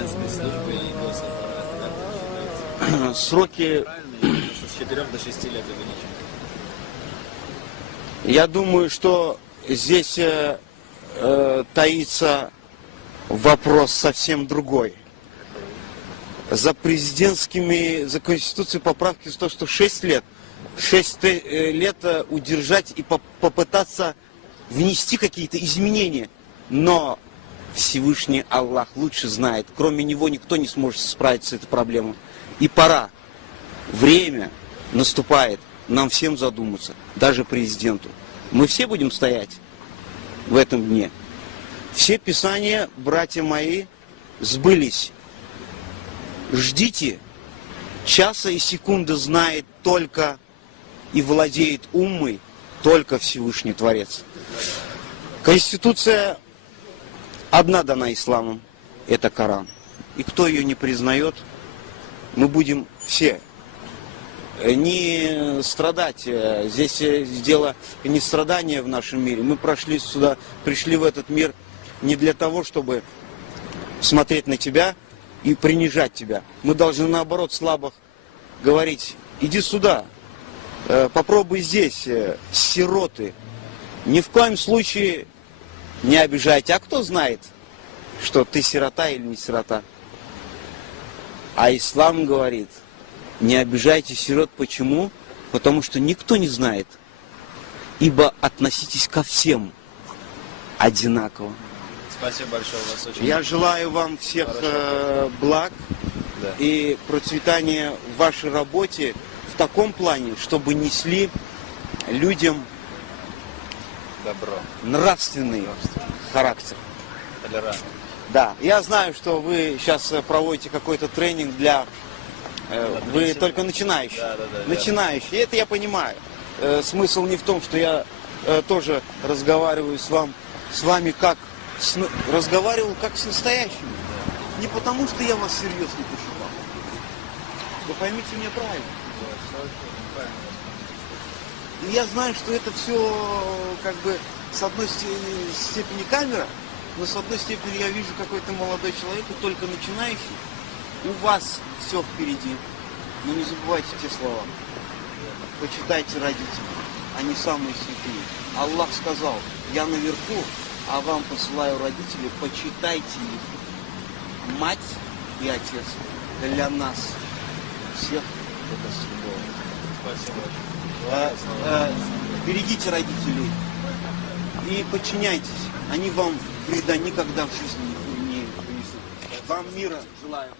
президентской службы и госаппарата? Как это считается? Сроки... Правильно, что с 4 до 6 лет увеличим? Я думаю, что здесь таится вопрос совсем другой. За президентскими, за конституцией поправки то, что 6 лет удержать и попытаться внести какие-то изменения. Но Всевышний Аллах лучше знает. Кроме него никто не сможет справиться с этой проблемой. И пора. Время наступает нам всем задуматься. Даже президенту. Мы все будем стоять в этом дне. Все писания, братья мои, сбылись. Ждите. Часа и секунды знает только и владеет умой только Всевышний Творец. Конституция одна дана исламом. Это Коран. И кто ее не признает, мы будем все не страдать. Здесь дело не страдания в нашем мире. Мы пришли в этот мир не для того, чтобы смотреть на тебя и принижать тебя. Мы должны наоборот слабых говорить: иди сюда, попробуй здесь, сироты. Ни в коем случае не обижайте. А кто знает, что ты сирота или не сирота? А ислам говорит: не обижайте сирот. Почему? Потому что никто не знает. Ибо относитесь ко всем одинаково. Спасибо большое, у вас очень... Я желаю вам всех благ и процветания в вашей работе в таком плане, чтобы несли людям добро, нравственный характер. толерантность. Да, я знаю, что вы сейчас проводите какой-то тренинг для... Вы только начинающие. Да, начинающие. И это я понимаю. Смысл не в том, что я тоже разговариваю с вами как... разговаривал как с настоящими. Не потому, что я вас серьезно пошутал. Вы поймите меня правильно. И я знаю, что это все как бы с одной степени камера, но с одной степени я вижу какой-то молодой человек, и только начинающий. У вас все впереди. Но не забывайте те слова. Почитайте родителей. Они самые святые. Аллах сказал: я наверху, а вам посылаю родителей, почитайте их. Мать и отец для нас всех это святое. Спасибо. Берегите родителей и подчиняйтесь. Они вам вреда никогда в жизни не принесут. Вам мира желаю.